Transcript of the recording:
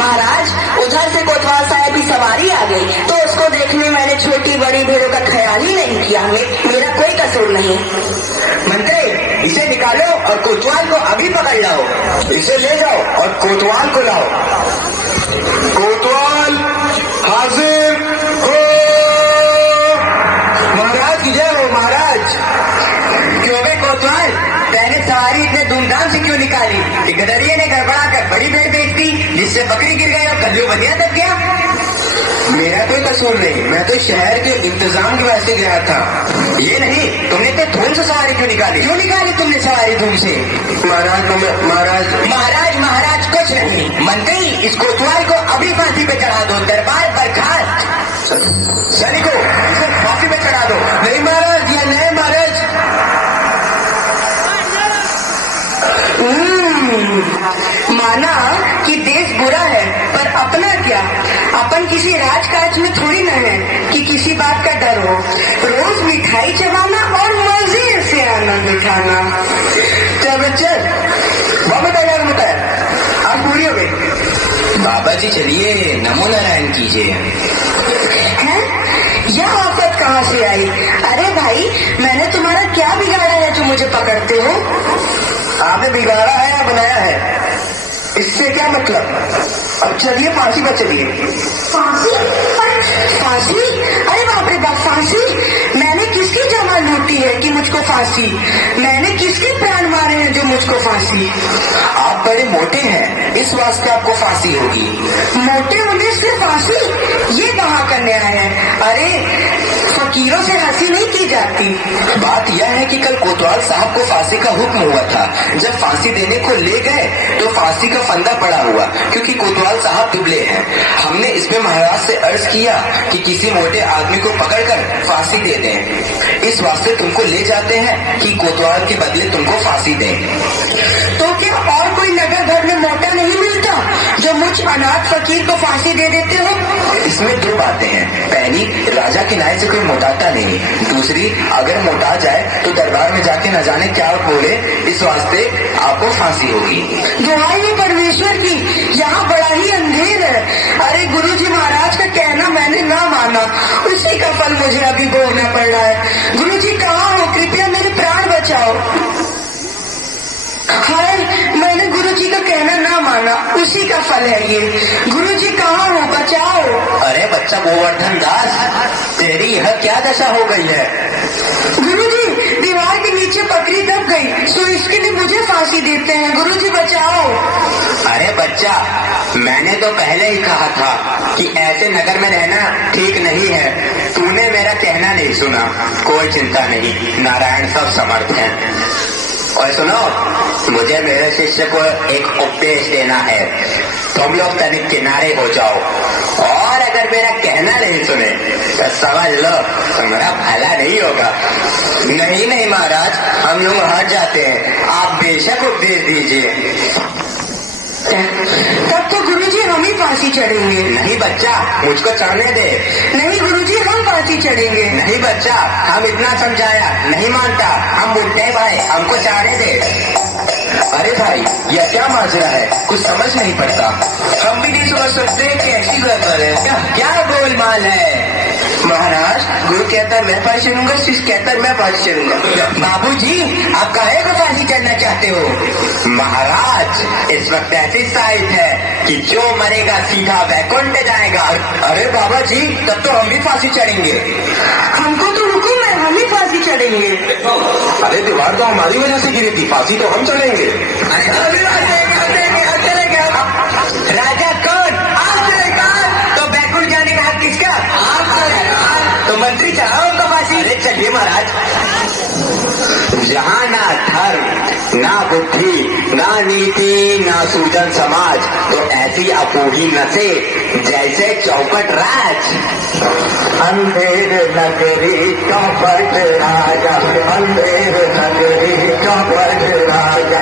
महाराज, उधर से कोतवाल साहब की सवारी आ गई तो उसको देखने मैंने छोटी बड़ी भेड़ों का ख्याल ही नहीं किया। मेरा कोई कसूर नहीं। मंत्री, इसे निकालो और कोतवाल को अभी पकड़ लाओ। इसे ले जाओ और कोतवाल को लाओ। कोतवाल हाजिर हो। महाराज की जय हो। महाराज, क्यों बे कोतवाल, पहले सवारी इतने धूमधाम से क्यों निकाली? ठेकेदारिये ने गड़बड़ा कर बड़ी भेड़ बेच दी, जिससे बकरी गिर गई और कद्दू बनिया तक गया। मेरा कोई कसूर नहीं, मैं तो शहर के इंतजाम की वजह से गया था। ये नहीं, तुमने तो धूम से सवारी क्यों निकाली? क्यों निकाली तुमने सवारी धूम से? महाराज महाराज महाराज कुछ नहीं। मंत्री, इस कोतवाल को अभी फांसी पे चढ़ा दो। दरबार बर्खास्त। सैनिकों, इसे फांसी पे चढ़ा दो। नहीं महाराज, या नहीं महाराज। माना कि देश बुरा है, पर अपना क्या? अपन किसी राजकाज में थोड़ी न है कि किसी बात का डर हो। रोज मिठाई चबाना और मजे से आनंद उठाना। चल चल, बहुत बताया आप पूरी हो गई। बाबा जी चलिए, नमो नारायण कीजिए। हैं? यह आफत कहाँ से आई? अरे भाई, मैंने तुम्हारा क्या बिगाड़ा है जो मुझे पकड़ते हो? आपने बिगाड़ा है या बनाया है, इससे क्या मतलब? अब चलिए फांसी पर चलिए। फांसी? फांसी? अरे बाप रे बाप, फांसी? मैंने किसकी जमा लूटी है कि मुझको फांसी? मैंने किसके प्राण मारे हैं जो मुझको फांसी? आप बड़े मोटे हैं, इस वास्ते आपको फांसी होगी। मोटे होने से फांसी? ये कहाँ का न्याय है? अरे फकीरों से हंसी नहीं की जाती। बात यह है कि कल कोतवाल साहब को फांसी का हुक्म हुआ था। जब फांसी देने को ले गए तो फांसी का फंदा पड़ा हुआ, क्योंकि कोतवाल साहब दुबले हैं। हमने इसमें महाराज से अर्ज किया कि किसी मोटे आदमी को पकड़कर फांसी दे दें। इस वास्ते तुमको ले जाते हैं कि कोतवाल के बदले तुमको फांसी दें। तो क्या और कोई नगर भर में मोटा नहीं मिलता जो मुझ अनाथ फकीर को फांसी दे देते हो? इसमें दो बातें हैं। पहली, राजा के न्याय से कोई मोटाता नहीं। दूसरी, अगर मोटा जाए तो दरबार में जाके न जाने क्या बोले, इस वास्ते आपको फांसी होगी। दुहाई है परमेश्वर की, यहाँ बड़ा ही अंधेर है। अरे गुरुजी महाराज का कहना मैंने ना माना, उसी का फल मुझे अभी भोगना पड़ रहा है। गुरुजी कहाँ हो? कृपया मेरे प्राण बचाओ। हाय, मैंने गुरुजी का कहना ना माना, उसी का फल है ये। गुरुजी कहाँ हो? बचाओ। अरे बच्चा गोवर्धन दास, तेरी यह क्या दशा हो गई है? गुरुजी, दीवार के नीचे बकरी दब गई, सो इसके लिए मुझे फांसी देते हैं। गुरुजी बचाओ। अरे बच्चा, मैंने तो पहले ही कहा था कि ऐसे नगर में रहना ठीक नहीं है। तूने मेरा कहना नहीं सुना। कोई चिंता नहीं, नारायण सब समर्थ हैं। और सुनो, मुझे मेरे शिष्य को एक उपदेश देना है। तुम लोग तनिक किनारे हो जाओ, और अगर मेरा कहना नहीं सुने तो समझ लो तुम्हारा भला नहीं होगा। नहीं नहीं महाराज, हम लोग हट जाते हैं, आप बेशक उपदेश दीजिए। तब तो गुरुजी हम ही फांसी चढ़ेंगे। नहीं बच्चा, मुझको चढ़ने दे। नहीं गुरुजी, हम फांसी चढ़ेंगे। नहीं बच्चा, हम इतना समझाया, नहीं मानता। हम बुढ़े भाई, हमको चढ़ने दे। अरे भाई, यह क्या माजरा है? कुछ समझ नहीं पड़ता। हम भी नहीं समझ सकते कि ऐसी बात है। क्या गोलमाल है? महाराज, गुरु कहता है मैं फांसी चढ़ूंगा, शिष्य कहता है मैं फांसी चढ़ूंगा। बाबूजी, आप काहे को फांसी चढ़ना चाहते हो? महाराज, इस वक्त ऐसी साइट है कि जो मरेगा सीधा वैकुंठ जाएगा। अरे बाबा जी, तब तो हम भी फांसी चढ़ेंगे। हमको तो हुक्म है, हम ही फांसी चढ़ेंगे। अरे दीवार तो हमारी वजह से गिरी थी, फांसी तो हम चढ़ेंगे। राजा कौन? आप चढ़ेगा। तो बैकुंठ जाने का हक किसका? आप चढ़ेगा। तो मंत्री चढ़ाओ उनका फांसी। अरे चलिए महाराज। जहाँ ना धर्म, ना बुद्धि, ना नीति, ना सूजन समाज, तो ऐसी अपूही नसे जैसे चौपट राज। अंधेर नगरी चौपट राजा, अंधेर नगरी चौपट राजा।